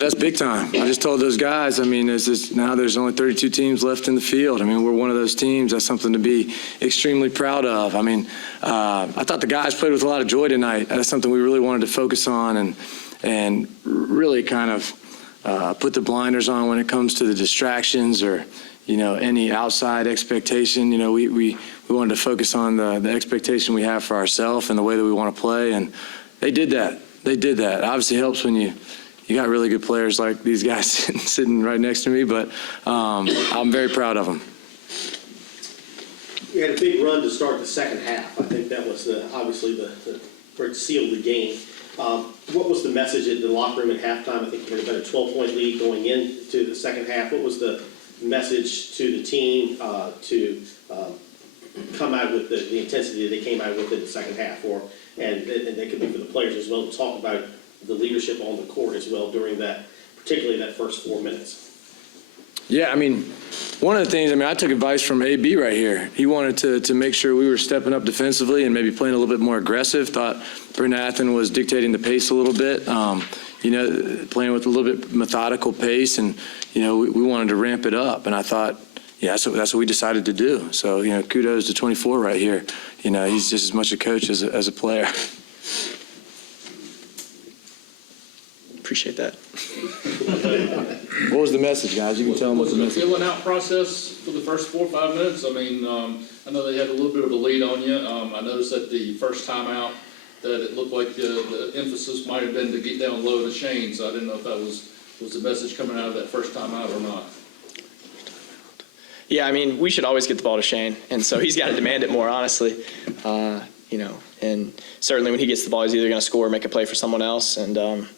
That's big time. I just told those guys, I mean, now there's only 32 teams left in the field. I mean, we're one of those teams. That's something to be extremely proud of. I mean, I thought the guys played with a lot of joy tonight. That's something we really wanted to focus on and really kind of put the blinders on when it comes to the distractions or, any outside expectation. We wanted to focus on the expectation we have for ourselves and the way that we want to play, and they did that. They did that. It obviously helps when you got really good players like these guys sitting right next to me, but I'm very proud of them. You had a big run to start the second half. I think that was obviously where it sealed the game. What was the message at the locker room at halftime? I think you had about a 12-point lead going into the second half. What was the message to the team to come out with the intensity that they came out with in the second half? And they could be for the players as well to talk about the leadership on the court as well during that, particularly that first 4 minutes. Yeah, I mean, one of the things, I took advice from AB right here. He wanted to make sure we were stepping up defensively and maybe playing a little bit more aggressive. Thought Bryn Athyn was dictating the pace a little bit, playing with a little bit methodical pace, and, we wanted to ramp it up. And I thought, yeah, that's what we decided to do. So, kudos to 24 right here. He's just as much a coach as a player. Appreciate that. What was the message, guys? You can tell them what the message was. Was it a filling out process for the first 4 or 5 minutes? I mean, I know they had a little bit of a lead on you. I noticed that the first time out that it looked like the emphasis might have been to get down low to Shane, so I didn't know if that was the message coming out of that first time out or not. Yeah, I mean, we should always get the ball to Shane, and so he's got to demand it more, honestly. And certainly when he gets the ball, he's either going to score or make a play for someone else, and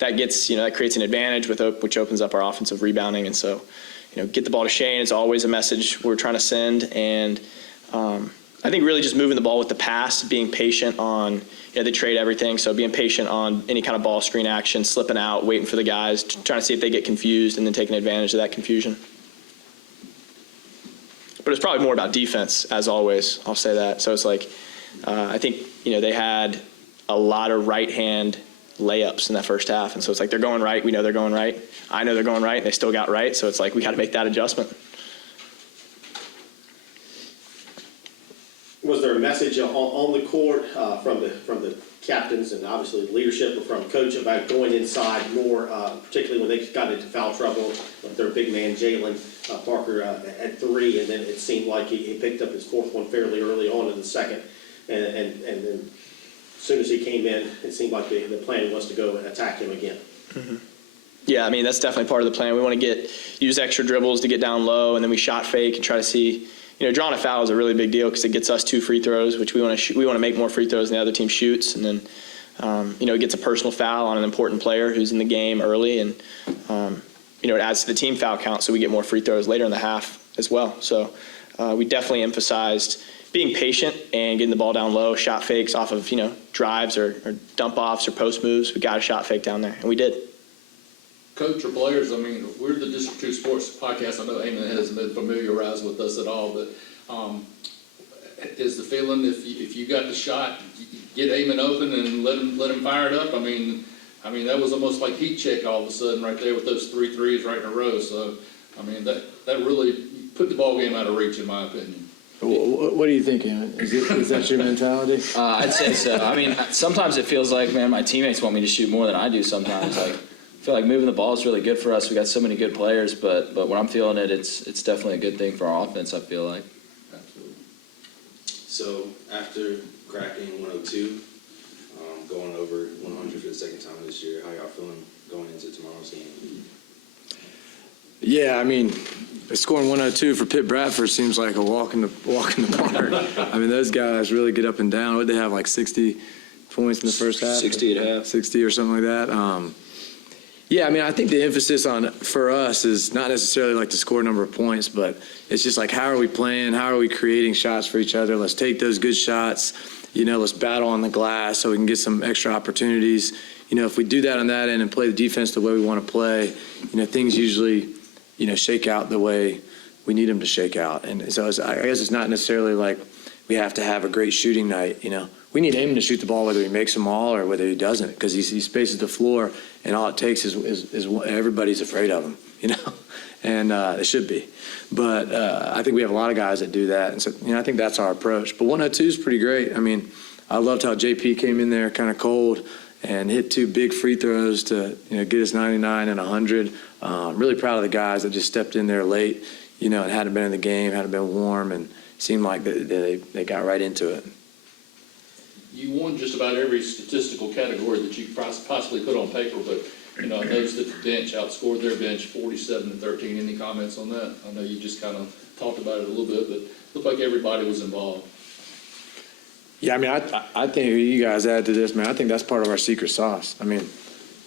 that gets, that creates an advantage which opens up our offensive rebounding. And so, get the ball to Shane is always a message we're trying to send. And I think really just moving the ball with the pass, being patient on, they trade everything. So being patient on any kind of ball screen action, slipping out, waiting for the guys, trying to see if they get confused and then taking advantage of that confusion. But it's probably more about defense, as always. I'll say that. So it's like, I think, they had a lot of right-hand layups in that first half, and so it's like they're going right. We know they're going right. I know they're going right, and they still got right. So it's like we got to make that adjustment. Was there a message on the court from the captains and obviously the leadership or from coach about going inside more, particularly when they got into foul trouble with their big man Jalen Parker at 3, and then it seemed like he picked up his 4th one fairly early on in the second, and then as soon as he came in, it seemed like the plan was to go and attack him again. Mm-hmm. Yeah, I mean, that's definitely part of the plan. We want to use extra dribbles to get down low, and then we shot fake and try to see, drawing a foul is a really big deal because it gets us 2 free throws, which we want to make more free throws than the other team shoots. And then, it gets a personal foul on an important player who's in the game early, and, it adds to the team foul count, so we get more free throws later in the half as well. So we definitely emphasized being patient and getting the ball down low, shot fakes off of, drives or dump offs or post moves. We got a shot fake down there, and we did. Coach or players, I mean, we're the District 2 Sports podcast. I know Ayman hasn't been familiarized with us at all, but is the feeling if you got the shot, get Ayman open and let him fire it up? I mean, that was almost like heat check all of a sudden right there with those 3 threes right in a row. So, I mean, that really put the ball game out of reach, in my opinion. What do you think, Ayman? Is that your mentality? I'd say so. I mean, sometimes it feels like, man, my teammates want me to shoot more than I do sometimes. Like, I feel like moving the ball is really good for us. We got so many good players, but when I'm feeling it, it's definitely a good thing for our offense, I feel like. Absolutely. So after cracking 102, going over 100 for the second time this year, how y'all feeling going into tomorrow's game? Yeah, I mean, scoring 102 for Pitt Bradford seems like a walk in the park. I mean, those guys really get up and down. What did they have, like 60 points in the first half? 60 at half. 60 or something like that. Yeah, I mean, I think the emphasis for us is not necessarily like to score a number of points, but it's just like, how are we playing? How are we creating shots for each other? Let's take those good shots. Let's battle on the glass so we can get some extra opportunities. If we do that on that end and play the defense the way we want to play, things usually, shake out the way we need them to shake out. And so I guess it's not necessarily like we have to have a great shooting night. we need Ayman to shoot the ball whether he makes them all or whether he doesn't, because he spaces the floor, and all it takes is everybody's afraid of him, you know, and they should be. But I think we have a lot of guys that do that, and so I think that's our approach. But 102 is pretty great. I mean, I loved how JP came in there kind of cold and hit 2 big free throws to get us 99 and 100. Really proud of the guys that just stepped in there late, and hadn't been in the game, hadn't been warm, and seemed like they got right into it. You won just about every statistical category that you could possibly put on paper, but I noticed that the bench outscored their bench 47-13. Any comments on that? I know you just kind of talked about it a little bit, but it looked like everybody was involved. Yeah, I mean, I think you guys add to this, man. I think that's part of our secret sauce. I mean,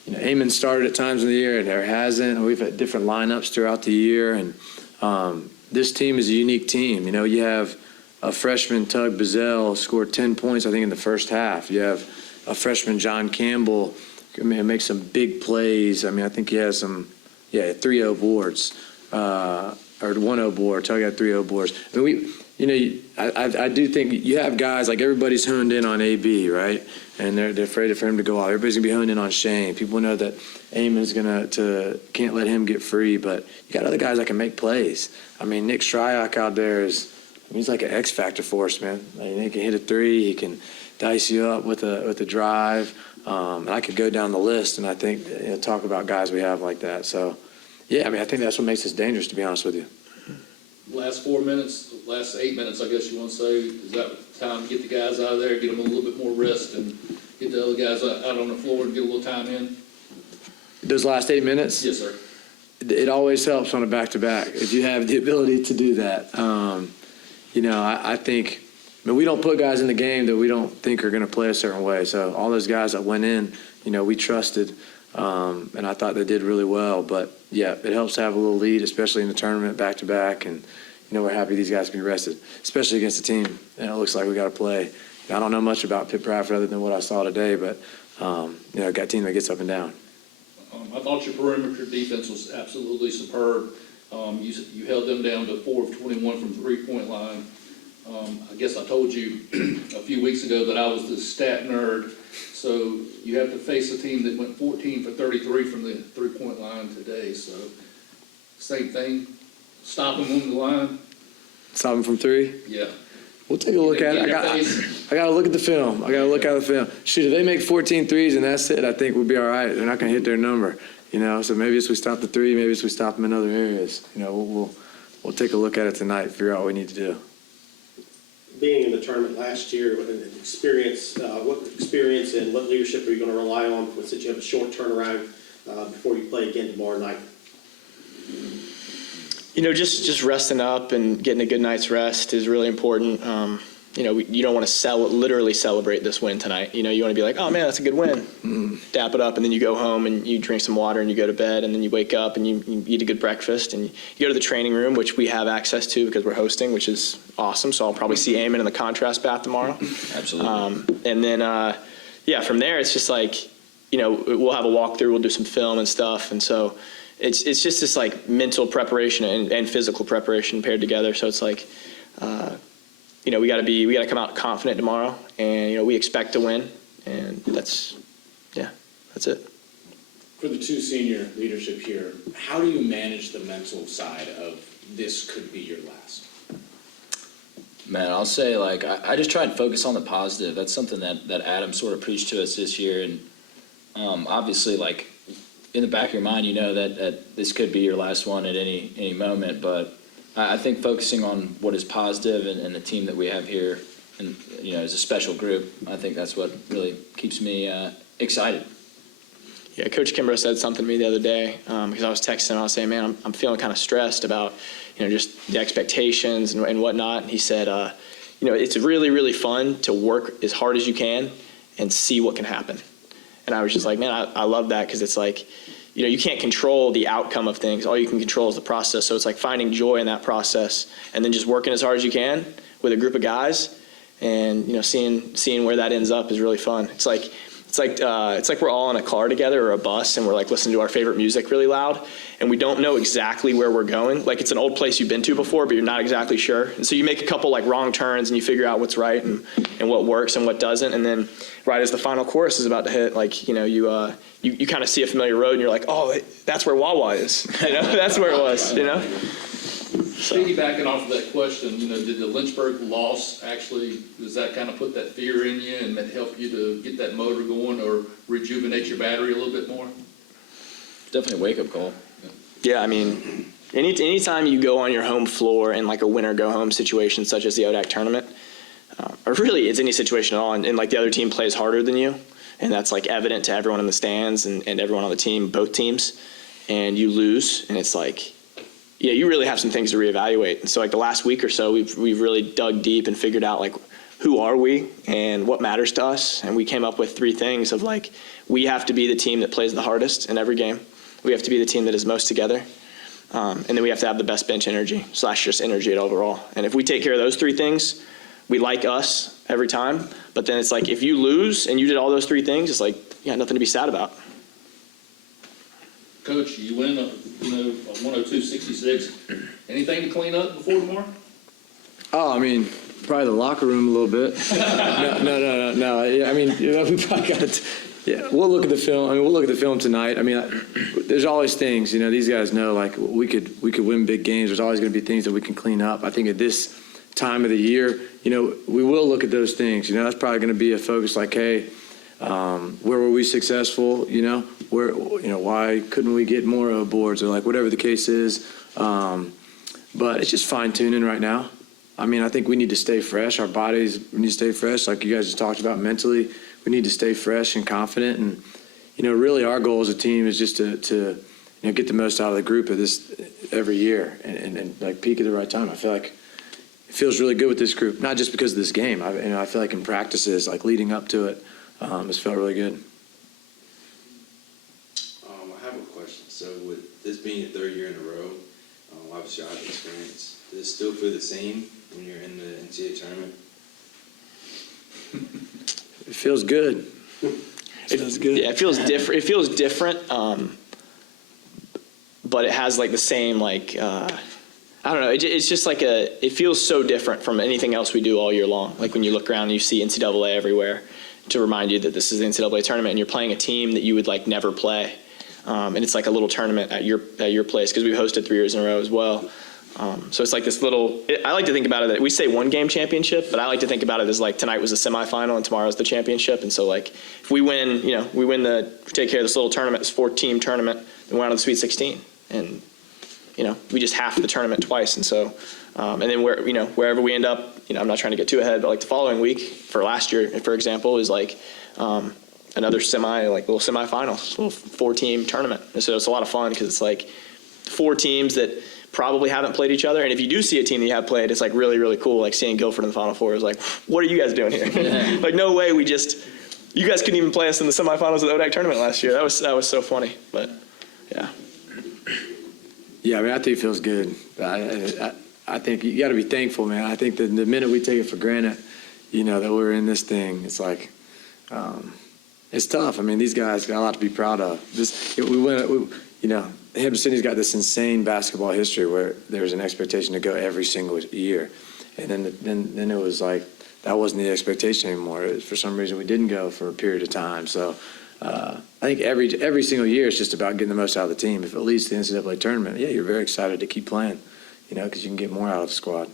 Ayman started at times in the year and there hasn't. We've had different lineups throughout the year, and this team is a unique team. You have a freshman, Tug Bazell, scored 10 points, I think, in the first half. You have a freshman, John Campbell, make some big plays. I mean, I think he has 3-0 boards, or 1-0 board. Tug had 3-0 boards. I mean, I do think you have guys, like everybody's honed in on AB, right? And they're afraid for him to go off. Everybody's going to be honed in on Shane. People know that Ayman's can't let him get free, but you got other guys that can make plays. I mean, Nick Shryock out there he's like an X factor for us, man. I mean, he can hit a 3, he can dice you up with a drive. And I could go down the list, and I think talk about guys we have like that. So, yeah, I mean, I think that's what makes us dangerous, to be honest with you. Last 4 minutes, last 8 minutes, I guess you want to say, is that time to get the guys out of there, get them a little bit more rest, and get the other guys out on the floor and get a little time in? Those last 8 minutes? Yes, sir. It always helps on a back-to-back if you have the ability to do that. I think, we don't put guys in the game that we don't think are going to play a certain way. So all those guys that went in, we trusted, and I thought they did really well. But, yeah, it helps to have a little lead, especially in the tournament, back-to-back. And, we're happy these guys can be rested, especially against a team. It looks like we got to play. I don't know much about Pitt Bradford other than what I saw today, but, got a team that gets up and down. I thought your perimeter defense was absolutely superb. You held them down to 4 of 21 from the three-point line. I guess I told you a few weeks ago that I was the stat nerd. So you have to face a team that went 14 for 33 from the three-point line today. So same thing, stop them on the line. Stop them from 3? Yeah. We'll take a look at it. I got to look at the film. Shoot, if they make 14 threes and that's it, I think we'll be all right. They're not going to hit their number, So maybe it's we stop the 3, maybe it's we stop them in other areas. We'll take a look at it tonight, figure out what we need to do. Being in the tournament last year, what experience and what leadership are you going to rely on since you have a short turnaround before you play again tomorrow night? Just resting up and getting a good night's rest is really important. You don't want to literally celebrate this win tonight. You want to be like, oh man, that's a good win. Dap it up, and then you go home and you drink some water and you go to bed, and then you wake up and you eat a good breakfast and you go to the training room, which we have access to because we're hosting, which is awesome. So I'll probably see Ayman in the contrast bath tomorrow. Absolutely. And then, from there, it's just like, we'll have a walkthrough, we'll do some film and stuff. And so it's just this like mental preparation and physical preparation paired together. So it's like, we got to come out confident tomorrow, and we expect to win, and that's it. For the 2 senior leadership here, how do you manage the mental side of this could be your last? Man, I'll say, I just try and focus on the positive. That's something that Adam sort of preached to us this year. And obviously, in the back of your mind, that this could be your last one at any moment. But I think focusing on what is positive and the team that we have here, and as a special group, I think that's what really keeps me excited. Yeah, Coach Kimbrough said something to me the other day because I was texting him. I was saying, man, I'm feeling kind of stressed about, just the expectations and whatnot. And he said, it's really, really fun to work as hard as you can and see what can happen. And I was just like, man, I love that because it's like, you can't control the outcome of things. All you can control is the process. So it's like finding joy in that process and then just working as hard as you can with a group of guys and, seeing where that ends up is really fun. It's like, it's like we're all in a car together or a bus and we're like listening to our favorite music really loud and we don't know exactly where we're going. Like it's an old place you've been to before, but you're not exactly sure. And so you make a couple like wrong turns and you figure out what's right and what works and what doesn't. And then right as the final chorus is about to hit, like, you know, you kind of see a familiar road and you're like, oh, that's where Wawa is. You know, that's where it was, you know? Piggybacking off of that question, you know, did the Lynchburg loss actually, does that kind of put that fear in you and that help you to get that motor going or rejuvenate your battery a little bit more? Definitely a wake-up call. Yeah, I mean, anytime you go on your home floor in like a winner go home situation such as the ODAC tournament, or really it's any situation at all, and like the other team plays harder than you, and that's like evident to everyone in the stands and everyone on the team, both teams, and you lose, and it's like, yeah, you really have some things to reevaluate. And so like the last week or so, we've really dug deep and figured out like who are we and what matters to us. And we came up with 3 things of like, we have to be the team that plays the hardest in every game. We have to be the team that is most together. And then we have to have the best bench energy / just energy at overall. And if we take care of those 3 things, we like us every time. But then it's like, if you lose and you did all those 3 things, it's like, yeah, nothing to be sad about. Coach, you win a 102-66. Anything to clean up before tomorrow? Oh, I mean, probably the locker room a little bit. No. Yeah, I mean, you know, we probably got. Yeah, we'll look at the film. I mean, we'll look at the film tonight. I mean, there's always things. You know, these guys know like we could win big games. There's always going to be things that we can clean up. I think at this time of the year, you know, we will look at those things. You know, that's probably going to be a focus. Like, hey, where were we successful? You know, why couldn't we get more boards or like whatever the case is. But it's just fine tuning right now. I mean, I think we need to stay fresh. Our bodies need to stay fresh. Like you guys just talked about mentally, we need to stay fresh and confident. And, you know, really our goal as a team is just to get the most out of the group of this every year and like peak at the right time. I feel like it feels really good with this group, not just because of this game. I feel like in practices, like leading up to it, it's felt really good. I have a question. So with this being your 3rd year in a row, obviously I've experience. Does it still feel the same when you're in the NCAA tournament? It feels good. It feels good. Yeah, it feels different. It feels different, but it has like the same like I don't know. It's just like it feels so different from anything else we do all year long. Like when you look around and you see NCAA everywhere to remind you that this is the NCAA tournament and you're playing a team that you would like never play, and it's like a little tournament at your place because we've hosted 3 years in a row as well. So it's like this little, I like to think about it that we say 1 game championship, but I like to think about it as like tonight was the semifinal and tomorrow's the championship. And so like if we win, take care of this little tournament, this 4-team tournament, then we're on to the Sweet 16. And, we just half the tournament twice. And so, and then wherever we end up, I'm not trying to get too ahead, but like the following week for last year, for example, is like another little semifinals, little 4-team tournament. And so it's a lot of fun because it's like 4 teams that probably haven't played each other. And if you do see a team that you have played, it's like really, really cool. Like seeing Guilford in the Final Four is like, what are you guys doing here? Like, no way you guys couldn't even play us in the semifinals of the ODAC tournament last year. That was so funny, but yeah. Yeah, I mean, I think it feels good. I think you got to be thankful, man. I think that the minute we take it for granted, that we're in this thing, it's like, it's tough. I mean, these guys got a lot to be proud of. Hampden-Sydney's got this insane basketball history where there's an expectation to go every single year. And then it was like, that wasn't the expectation anymore. For some reason, we didn't go for a period of time. So I think every single year is just about getting the most out of the team. If it leads to the NCAA tournament, yeah, you're very excited to keep playing, because you can get more out of the squad.